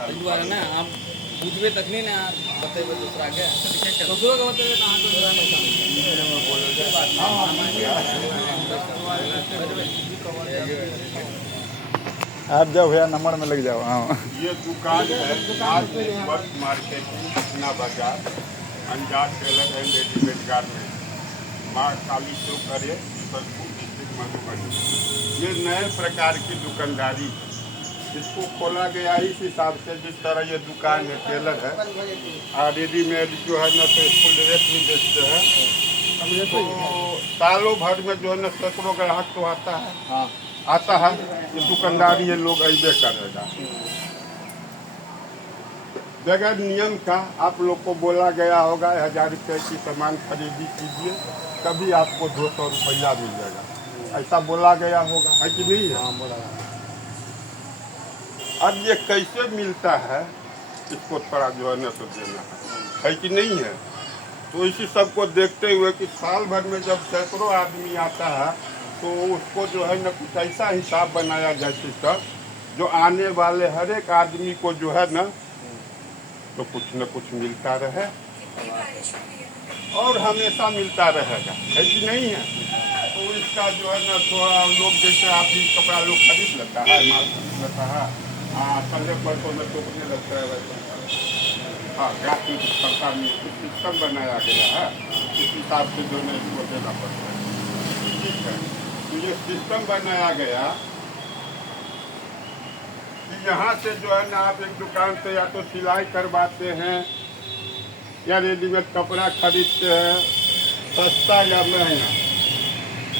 दोबारा ना आप बुझबे तक नहीं ना बतेबे दूसरा के दूसरों के बतेबे कहाँ आप जाओ भैया नंबर में लग जाओ। हाँ, ये दुकान है वर्क मार्केटिंग पटना बाजार अंजाद टेलर एंड रेडीमेड गारमेंट माँ काली चौक अरे सरपुर डिस्ट्रिक्ट मधुबनी। ये नए प्रकार की दुकानदारी है, इसको खोला गया इस हिसाब से जिस तरह ये दुकान है टेलर है और रेडीमेड जो है ना तो फुल रेट भी बेचते हैं। तो सालों भर में जो है ना सैकड़ों ग्राहक तो आता है आता है, ये दुकानदारी ये लोग ऐसे करेगा बगैर नियम का। आप लोग को बोला गया होगा 1000 रुपये की सामान खरीदी कीजिए तभी आपको 200 रुपया मिल जाएगा, ऐसा बोला गया होगा, है कि नहीं है? हाँ बोला। अब ये कैसे मिलता है इसको थोड़ा जो है ना तो देना है कि नहीं है? तो इसी सब को देखते हुए कि साल भर में जब सैकड़ों आदमी आता है तो उसको जो है ना कुछ ऐसा हिसाब बनाया जाए सिस्टम जो आने वाले हर एक आदमी को जो है ना तो कुछ न कुछ मिलता रहे और हमेशा मिलता रहेगा, है कि नहीं है? तो इसका जो है ना थोड़ा लोग जैसे आप भी कपड़ा लोग खरीद लेता है, माल खरीद लेता है, संडे परसों में टोकने लगता है वैसे। हाँ, ग्राहक सरकार ने सिस्टम बनाया गया है, इस हिसाब से जो है इसको देना पड़ता है। ठीक है, तो ये सिस्टम बनाया गया कि यहाँ से जो है ना आप एक दुकान से या तो सिलाई करवाते हैं या रेडीमेड कपड़ा खरीदते हैं, सस्ता या महंगा,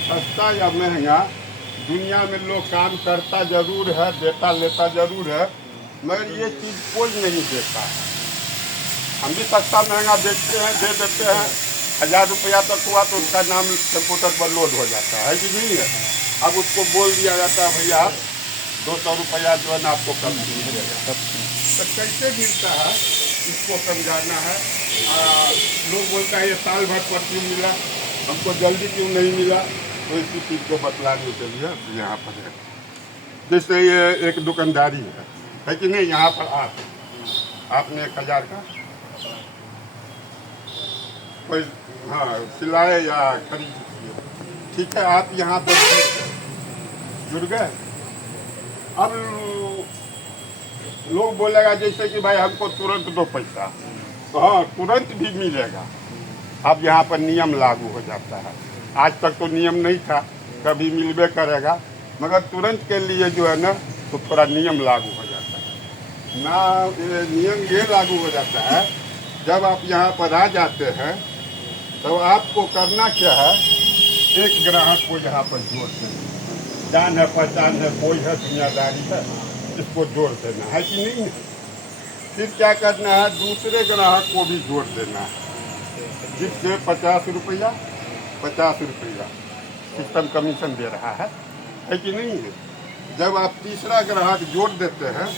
सस्ता या महंगा दुनिया में लोग काम करता जरूर है, देता लेता जरूर है, मगर ये चीज़ कोई नहीं देता है। हम भी सस्ता महंगा बेचते हैं, दे देते हैं, 1000 रुपया तक हुआ तो उसका नाम कंप्यूटर पर लोड हो जाता है कि नहीं है? अब उसको बोल दिया जाता है भैया 200 रुपया जो है ना आपको कम मिलेगा। तो कैसे मिलता है इसको समझाना है। लोग बोलता है ये साल भर पर क्यों मिला, हमको जल्दी क्यों नहीं मिला, तो इसी चीज़ को बतलाने के लिए यहाँ पर है। जैसे ये एक दुकानदारी है कि नहीं? यहाँ पर आपने 1000 का कोई हाँ सिलाए या खरीद, ठीक है, आप यहाँ पर जुड़ गए। अब लोग बोलेगा जैसे कि भाई हमको तुरंत दो पैसा, तो हाँ तुरंत भी मिलेगा। अब यहाँ पर नियम लागू हो जाता है, आज तक तो नियम नहीं था, कभी मिलबे करेगा, मगर तुरंत के लिए जो है ना तो थोड़ा नियम लागू हो जाता है ना। ये नियम ये लागू हो जाता है जब आप यहाँ पर आ जाते हैं तो आपको करना क्या है, एक ग्राहक को यहाँ पर जोड़ देना, जान है पहचान है कोई है दुनियादारी है, इसको जोड़ देना है कि नहीं है? फिर क्या करना है, दूसरे ग्राहक को भी जोड़ देना है जिससे 50 रुपया सिस्टम कमीशन दे रहा है कि नहीं है? जब आप तीसरा ग्राहक जोड़ देते हैं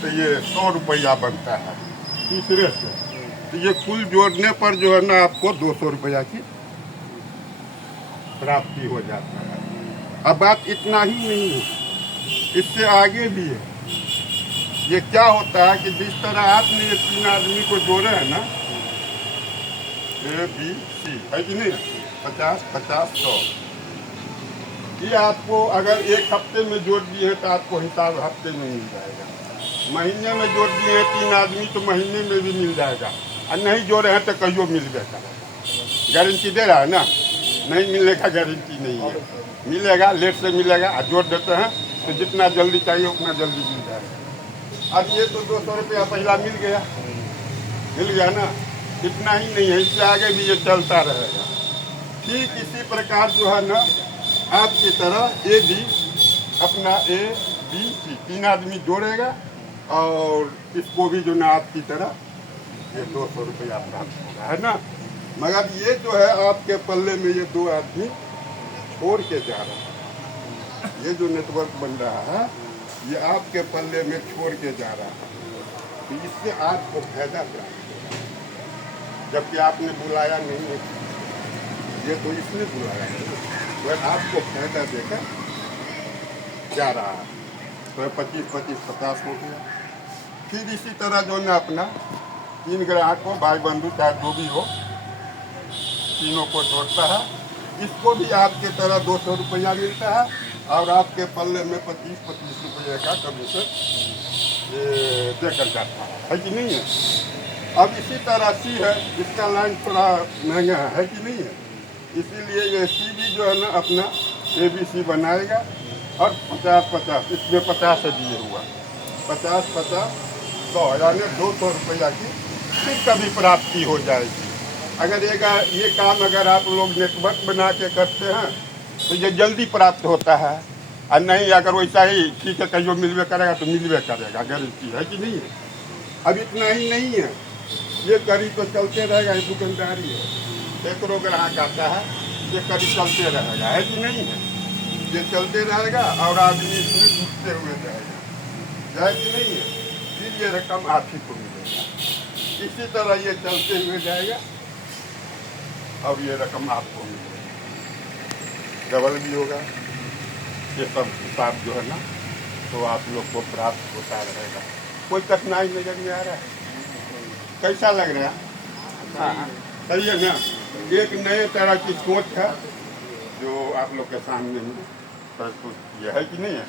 तो ये 100 रुपया बनता है तीसरे से, तो ये कुल जोड़ने पर जो है ना आपको 200 रुपया की प्राप्ति हो जाता है। अब बात इतना ही नहीं है, इससे आगे भी है। ये क्या होता है कि जिस तरह आपने ये 3 आदमी को जोड़े हैं ना, ABC है कि नहीं, 50, 50, 100, ये आपको अगर एक हफ्ते में जोड़ दिए हैं तो आपको हिसाब हफ्ते में मिल जाएगा, महीने में जोड़ दिए हैं 3 आदमी तो महीने में भी मिल जाएगा, और नहीं जोड़े हैं तो कहियो मिल जाएगा। गारंटी दे रहा है ना, नहीं मिलने का गारंटी नहीं है, मिलेगा, लेट से मिलेगा। और जोड़ देते हैं तो जितना जल्दी चाहिए उतना जल्दी मिल जाएगा। अब ये तो 200 रुपया पहला मिल गया ना, इतना ही नहीं है, इससे आगे भी ये चलता रहेगा। ठीक इसी प्रकार जो है ना आपकी तरह ये भी अपना ABC 3 आदमी जोड़ेगा और इसको भी जो ना आपकी तरह ये 200 रुपया प्राप्त होगा, है ना। मगर ये जो है आपके पल्ले में ये 2 आदमी छोड़ के जा रहा है, ये जो नेटवर्क बन रहा है ये आपके पल्ले में छोड़ के जा रहा है, तो इससे आपको फायदा प्राप्त होगा, जबकि आपने बुलाया नहीं है, ये तो इसने बुलाया है, वह आपको फायदा देकर जा रहा है। तो 25, 50 हो गया, फिर इसी तरह जो है अपना 3 ग्राहक को भाई बंधु चाहे जो भी हो तीनों को जोड़ता है। इसको भी आपके तरह 200 रुपया मिलता है और आपके पल्ले में 25-25 रुपये का कमीशन देकर जाता है कि नहीं है। अब इसी तरह सी है, इसका लाइन थोड़ा महंगा है कि नहीं है, इसीलिए ये सी भी जो है ना अपना ABC बनाएगा और 50-50 इसमें 50 है दिए हुआ 50-50 100 यानी 200 रुपया की फिर कभी प्राप्ति हो जाएगी। अगर ये काम अगर आप लोग नेटवर्क बना के करते हैं तो ये जल्दी प्राप्त होता है, और नहीं अगर वैसा ही ठीक है कहीं मिलवे करेगा तो मिलवे करेगा, गारंटी है कि नहीं है। अब इतना ही नहीं है, ये करी तो चलते रहेगा, ये दुकानदारी है, एक ग्राहक आता है ये करी चलते रहेगा, है कि नहीं है। ये चलते रहेगा और आदमी इसमें डूबते हुए जाएगा, है कि नहीं है। फिर ये रकम आप ही को मिलेगा, इसी तरह ये चलते हुए जाएगा और ये रकम आपको मिलेगी, डबल भी होगा। ये सब हिसाब जो है ना तो आप लोग को प्राप्त होता रहेगा। कोई कठिनाई नजर नहीं आ रहा है, कैसा लग रहा है, सही है ना। एक नए तरह की सोच है जो आप लोग के सामने में प्रस्तुत किया है कि नहीं है।